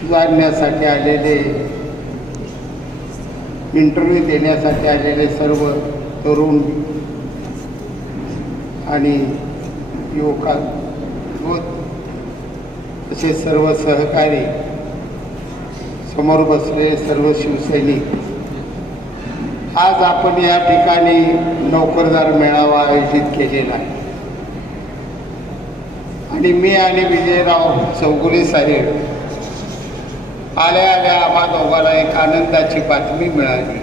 सुधारण्यासाठी आलेले इंटरव्ह्यू देण्यासाठी आलेले सर्व तरुण आणि युवका युवक सर्व सहकारी समोर बसलेले सर्व शिवसैनिक. आज आपण या ठिकाणी नोकरदार मेळावा आयोजित केलेला आहे. आणि मी आणि विजयराव चौगुले साहेब आल्या आल्या आम्हा दोघांना एक आनंदाची बातमी मिळाली.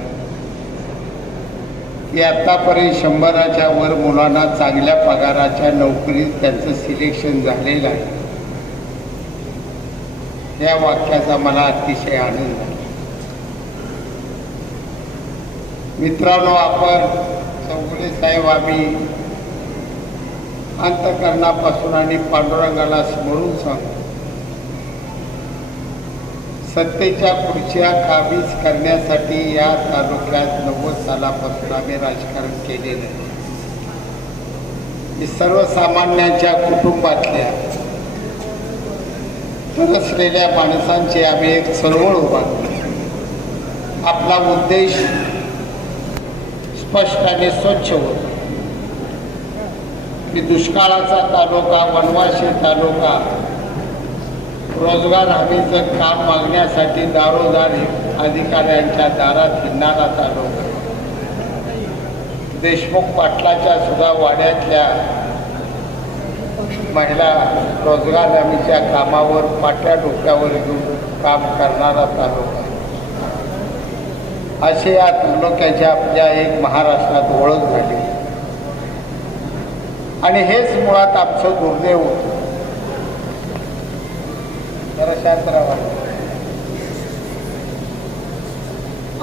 की आतापर्यंत शंभराच्या वर मुलांना चांगल्या पगाराच्या नोकरीत त्यांचं सिलेक्शन झालेलं आहे. या वाक्याचा मला अतिशय आनंद आहे. मित्रांनो आपण चौगुले साहेब आम्ही अंतकरणापासून आणि पांडुरंगाला स्मरून सांगतो. सत्तेच्या पुढच्या काबीज करण्यासाठी या तालुक्यात नव्वद सालापासून आम्ही राजकारण केलेलं आहे. मी सर्वसामान्यांच्या कुटुंबातल्या तरसलेल्या माणसांची आम्ही एक चळवळ उभारली. आपला उद्देश स्पष्ट आणि स्वच्छ होतो. की दुष्काळाचा तालुका वनवासी तालुका रोजगार हमीचं काम मागण्यासाठी दारोदार अधिकाऱ्यांच्या दारात हिंडाला चालू देशमुख पाटलाच्या सुद्धा वाड्यातल्या महिला रोजगार हमीच्या कामावर पाट्या डोक्यावर घेऊन काम करणारा तालुका असे या तालुक्याच्या आपल्या एक महाराष्ट्रात ओळख झाली. आणि हेच मुळात आमचं दुर्दैव होतं. जरा शांत राहा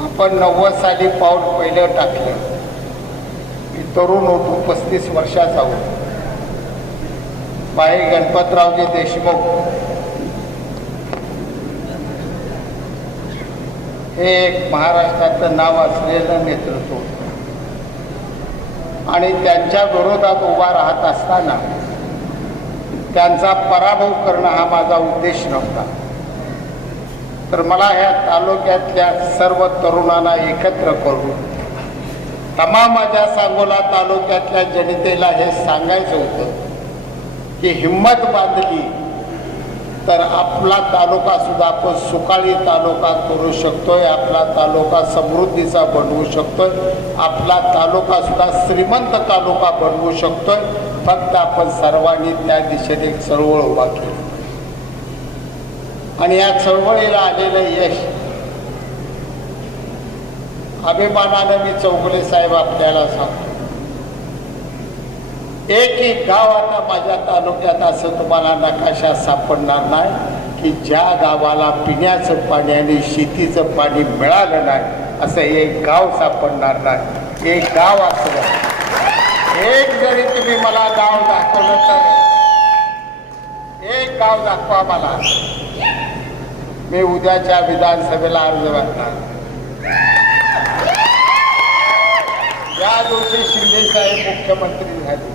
आपण नव्वद साली पाऊल पहिलं टाकलं. मी तरुण होतो पस्तीस वर्षाचा होतो. बाई गणपतरावजी देशमुख. हे एक महाराष्ट्राचं नाव असलेलं नेतृत्व आणि त्यांच्या विरोधात उभा राहत असताना त्यांचा पराभव करणं हा माझा उद्देश नव्हता. तर मला ह्या तालुक्यातल्या सर्व तरुणांना एकत्र करून तमाम माझ्या सांगोला तालुक्यातल्या जनतेला हे सांगायचं होतं की हिंमत बांधली तर आपला तालुका सुद्धा आपण सुकाळी तालुका करू शकतोय आपला तालुका समृद्धीचा बनवू शकतोय आपला तालुका सुद्धा श्रीमंत तालुका बनवू शकतोय. फक्त आपण सर्वांनी त्या दिशेने एक चळवळ उभा केली. आणि या चळवळीला आलेलं यश अभिमानानं मी चौगुले साहेब आपल्याला सांगतो. एक एक गाव आता माझ्या तालुक्यात असं तुम्हाला नकाशा सापडणार नाही की ज्या गावाला पिण्याचं पाणी आणि शेतीचं पाणी मिळालं नाही असं एक गाव सापडणार नाही. एक गाव असलं एक जरी तुम्ही मला गाव दाखवलं तर एक गाव दाखवा मला. मी उद्याच्या विधानसभेला अर्ज भरणार. या दिवशी शिंदे साहेब मुख्यमंत्री झाले.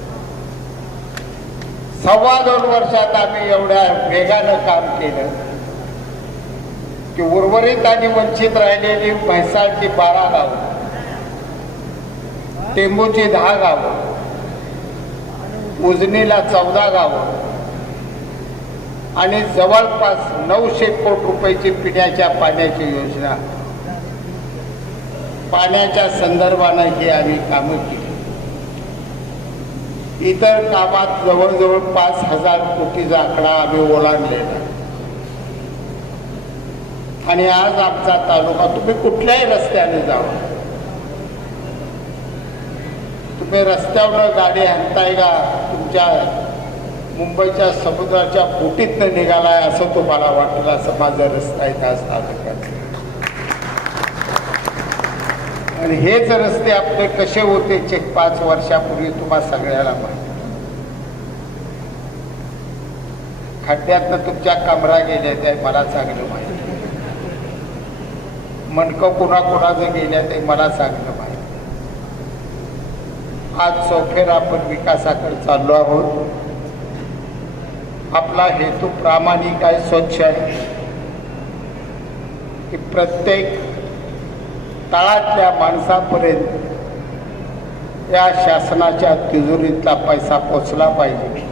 सव्वा दोन वर्षात आम्ही एवढ्या वेगानं काम केलं. की उर्वरित आणि वंचित राहिलेली म्हैसाळची बारा गावं टेंबूची दहा गावं उजनीला चौदा गावं. आणि जवळपास नऊशे कोटी रुपयाची पिण्याच्या पाण्याची योजना. पाण्याच्या संदर्भानं ही आम्ही कामं केली. इतर कामात जवळजवळ पाच हजार कोटीचा आकडा आम्ही ओलांडलेला आणि आज आमचा तालुका तुम्ही कुठल्याही रस्त्याने जावा. तुम्ही रस्त्यावर गाडी आणताय का? तुमच्या मुंबईच्या समुद्राच्या बोटीतनं निघालाय असं तुम्हाला वाटलं असं माझा रस्ता आहे आज तालुक्यात आणि हेच रस्ते आपले कसे होते चेक पाच वर्षापूर्वी तुम्हाला सगळ्याला माहिती. खड्ड्यातनं तुमच्या कमरा गेल्या ते मला चांगलं माहिती. मणकं कुणाकुणाचं गेल्या ते मला चांगलं माहिती. आज चौखेर आपण विकासाकडे चाललो आहोत. आपला हेतू प्रामाणिक आहे स्वच्छ आहे. की प्रत्येक तळातल्या माणसापर्यंत या शासनाच्या तिजोरीतला पैसा पोचला पाहिजे.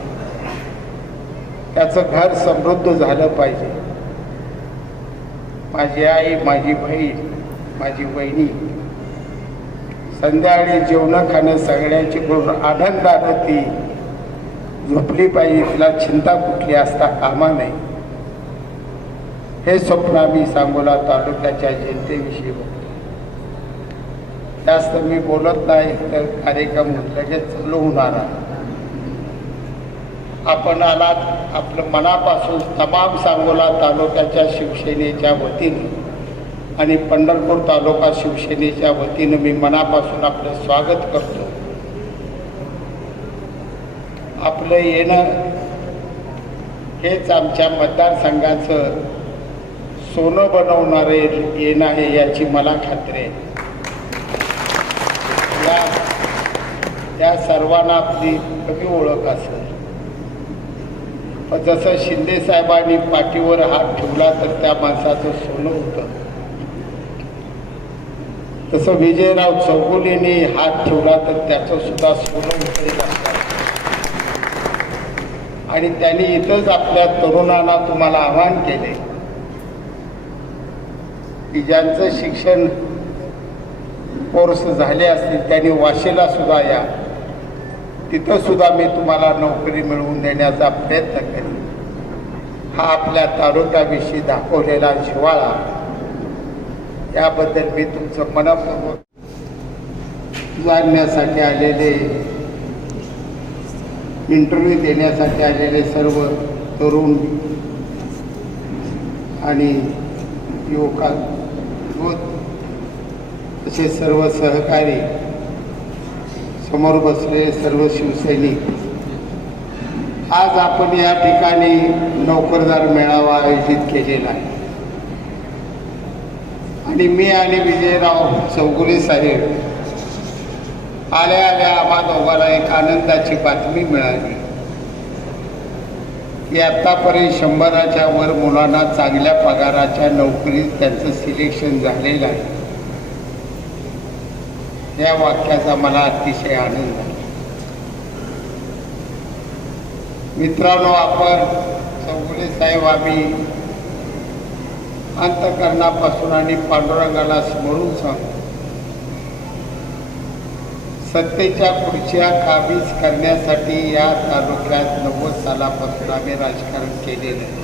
त्याचं घर समृद्ध झालं पाहिजे. माझी आई माझी बहीण माझी वहिनी संध्याकाळी जेवणं खाणं सगळ्यांची करून आनंदानं ती झोपली पाहिजे तिला चिंता कुठली असता कामा नाही हे स्वप्न आम्ही सांगोला तालुक्याच्या जनतेविषयी बघतो. जास्त मी बोलत नाही तर कार्यक्रम लगेच चालू होणार आपण आलात आपलं मनापासून तमाम सांगोला तालुक्याच्या शिवसेनेच्या वतीने. आणि पंढरपूर तालुका शिवसेनेच्या वतीनं मी मनापासून आपलं स्वागत करतो. आपलं येणं हेच आमच्या मतदारसंघाचं सोनं बनवणारे येणं आहे याची मला खात्री आहे. या या सर्वांना आपली कमी ओळख असेल. पण जसं शिंदे साहेबांनी पाठीवर हात ठेवला तर त्या माणसाचं सोनं होतं. तसं विजयराव चौगुलेने हात ठेवला तर त्याचं सुद्धा सोनं उतरेल आणि त्यांनी इथंच आपल्या तरुणांना तुम्हाला आवाहन केले. की ज्यांचं शिक्षण कोर्स झाले असतील त्यांनी वाशीला सुद्धा या. तिथं सुद्धा मी तुम्हाला नोकरी मिळवून देण्याचा प्रयत्न करेन. हा आपल्या तालुक्याविषयी दाखवलेला शिवाळा याबद्दल मी तुमचं मनापूर्वक जाणण्यासाठी आलेले इंटरव्ह्यू देण्यासाठी आलेले सर्व तरुण आणि युवका असे सर्व सहकारी समोर बसलेले सर्व शिवसैनिक. आज आपण या ठिकाणी नोकरदार मेळावा आयोजित केलेला आहे. आणि मी आणि विजयराव चौगुले साहेब आल्या आल्या आम्हा दोघांना एक आनंदाची बातमी मिळाली. की आतापर्यंत शंभराच्या वर मुलांना चांगल्या पगाराच्या नोकरीत त्यांचं सिलेक्शन झालेलं आहे. या वाक्याचा मला अतिशय आनंद आहे. मित्रांनो आपण चौगुले साहेब आम्ही अंतकरणापासून आणि पांडुरंगाला स्मरून सांग. सत्तेच्या खुर्च्या काबीज करण्यासाठी या तालुक्यात नव्वद सालापासून आम्ही राजकारण केलेलं आहे.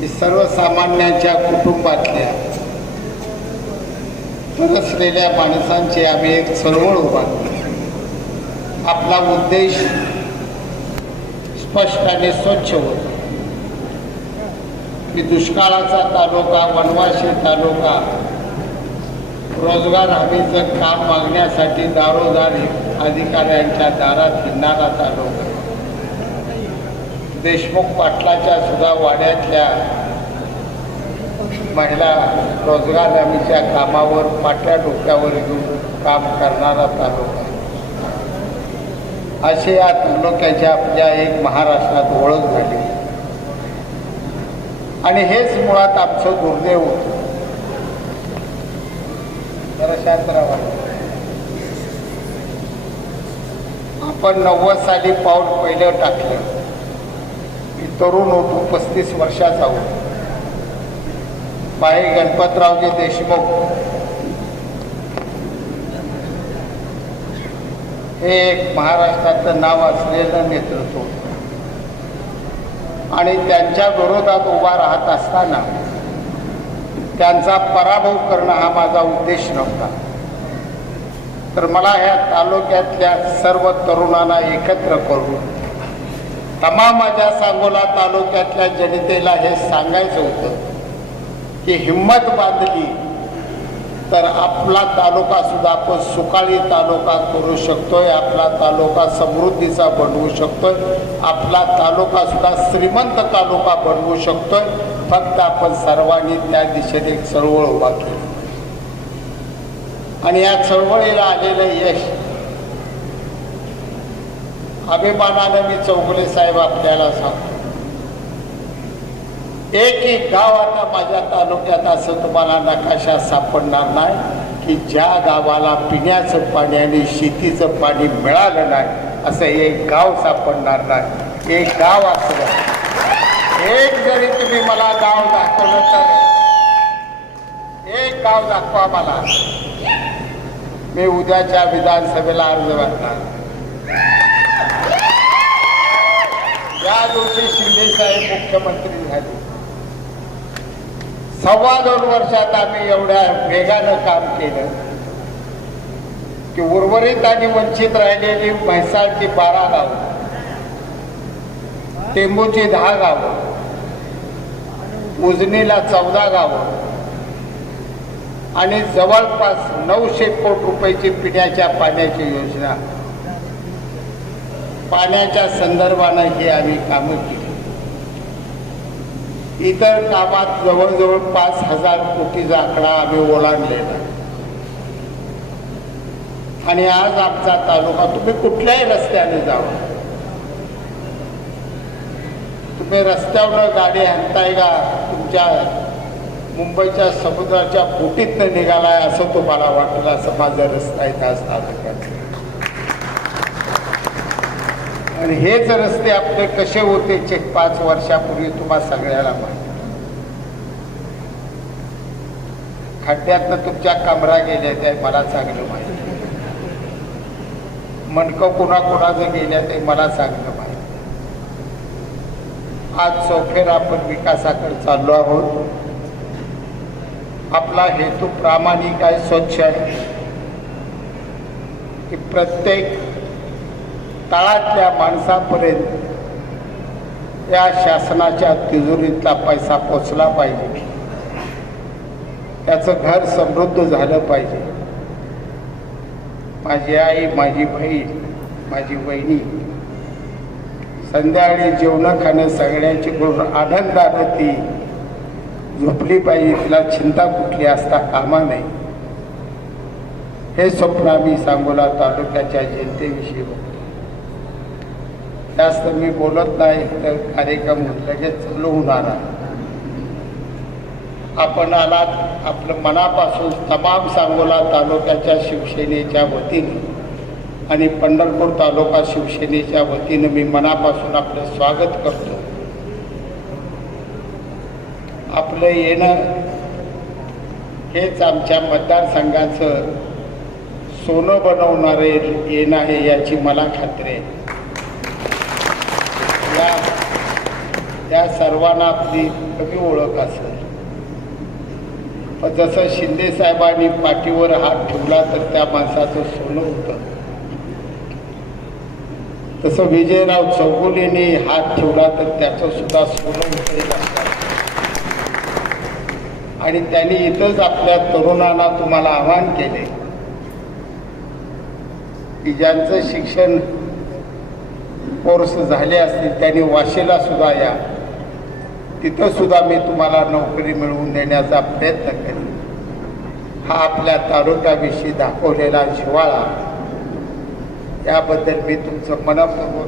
मी सर्वसामान्यांच्या कुटुंबातल्या तरसलेल्या माणसांची आम्ही एक चळवळ उभारली. आपला उद्देश स्पष्ट आणि स्वच्छ होता. की दुष्काळाचा तालुका वनवाशी तालुका. रोजगार हमीचं काम मागण्यासाठी दारोदारी अधिकाऱ्यांच्या दारात हिंडणारा तालुका देशमुख पाटलाच्या सुद्धा वाड्यातल्या महिला रोजगार हमीच्या कामावर पाटल्या डोक्यावर घेऊन काम करणारा तालुका असे या तालुक्याच्या आपल्या एक महाराष्ट्रात ओळख झाली. आणि हेच मुळात आमचं दुर्दैव होत. जरा शांत राहा आपण नव्वद साली पाऊल पहिलं टाकलं. मी तरुण होतो पस्तीस वर्षाचा होतो. बाई गणपतरावजी देशमुख. हे एक महाराष्ट्राचं नाव असलेलं नेतृत्व आणि त्यांच्या विरोधात उभा राहत असताना त्यांचा पराभव करणं हा माझा उद्देश नव्हता. तर मला ह्या तालुक्यातल्या सर्व तरुणांना एकत्र करून तमा माझ्या सांगोला तालुक्यातल्या जनतेला हे सांगायचं होतं की हिंमत बांधली तर आपला तालुका सुद्धा आपण सुकाळी तालुका करू शकतोय आपला तालुका समृद्धीचा बनवू शकतोय आपला तालुका सुद्धा श्रीमंत तालुका बनवू शकतोय. फक्त आपण सर्वांनी त्या दिशेने एक चळवळ उभा केली. आणि या चळवळीला आलेलं यश अभिमानानं मी चौगुले साहेब आपल्याला सांगतो. एक एक गाव आता माझ्या तालुक्यात असं तुम्हाला नकाशा सापडणार नाही की ज्या गावाला पिण्याचं पाणी आणि शेतीचं पाणी मिळालं नाही असं एक गाव सापडणार नाही. एक गाव असलं. एक जरी तुम्ही मला गाव दाखवलं तर एक गाव दाखवा मला. मी उद्याच्या विधानसभेला अर्ज भरणार. या दिवशी शिंदे साहेब मुख्यमंत्री झाले. सव्वा दोन वर्षात आम्ही एवढ्या वेगानं काम केलं की उर्वरित आणि वंचित राहिलेली म्हैसाळची बारा गावं टेंबूची दहा गावं उजनीला चौदा गावं आणि जवळपास नऊशे कोटी रुपयाची पिण्याच्या पाण्याची योजना. पाण्याच्या संदर्भानं ही आम्ही कामं केली. इतर कामात जवळजवळ पाच हजार कोटीचा आकडा आम्ही ओलांडलेला. आणि आज आमचा तालुका तुम्ही कुठल्याही रस्त्याने जावा तुम्ही रस्त्यावर गाडी आणताय का? तुमच्या मुंबईच्या समुद्राच्या बोटीतनं निघालाय असं तुम्हाला वाटलं? असं माझा रस्ता आहे आज आणि हेच रस्ते आपले कसे होते पाच वर्षापूर्वी तुम्हा सगळ्याला माहिती खड्ड्यातनं तुमच्या कमरा गेल्या ते मला चांगलं माहिती मणकं कुणाकुणाचं गेल्या ते मला चांगलं माहिती आज चौफेर आपण विकासाकडे चाललो आहोत. आपला हेतू प्रामाणिक आहे स्वच्छ आहे. की प्रत्येक तळातल्या माणसापर्यंत या शासनाच्या तिजोरीतला पैसा पोचला पाहिजे. त्याचं घर समृद्ध झालं पाहिजे. माझी आई माझी बहीण माझी वहिनी संध्याकाळी जेवणं खाणं सगळ्यांची करून आनंदानं ती झोपली पाहिजे. तिला चिंता कुठली असता कामा नाही हे स्वप्न आम्ही सांगोला तालुक्याच्या जनतेविषयी बघतो. जास्त मी बोलत नाही तर कार्यक्रम लगेच चालू होणार आहे. आपण आलात आपलं मनापासून तमाम सांगोला तालुक्याच्या शिवसेनेच्या वतीने आणि पंढरपूर तालुका शिवसेनेच्या वतीनं मी मनापासून आपलं स्वागत करतो आपलं येणं हेच आमच्या मतदारसंघाचं सोनं बनवणारे येणं आहे याची मला खात्री आहे या त्या सर्वांना आपली कमी ओळख असेल. पण जसं शिंदे साहेबांनी पाठीवर हात ठेवला तर त्या माणसाचं सोनं होतं. तसं विजयराव चौगुलीने हात ठेवला तर त्याचं सुद्धा सोनं होतं आणि त्यांनी इथंच आपल्या तरुणांना तुम्हाला आवाहन केले की ज्यांचं शिक्षण कोर्स झाले असतील त्यांनी वाशीला सुद्धा या. तिथं सुद्धा मी तुम्हाला नोकरी मिळवून देण्याचा प्रयत्न करेन. हा आपल्या तालुक्याविषयी दाखवलेला जिव्हाळा याबद्दल मी तुमचं मनपूर्वक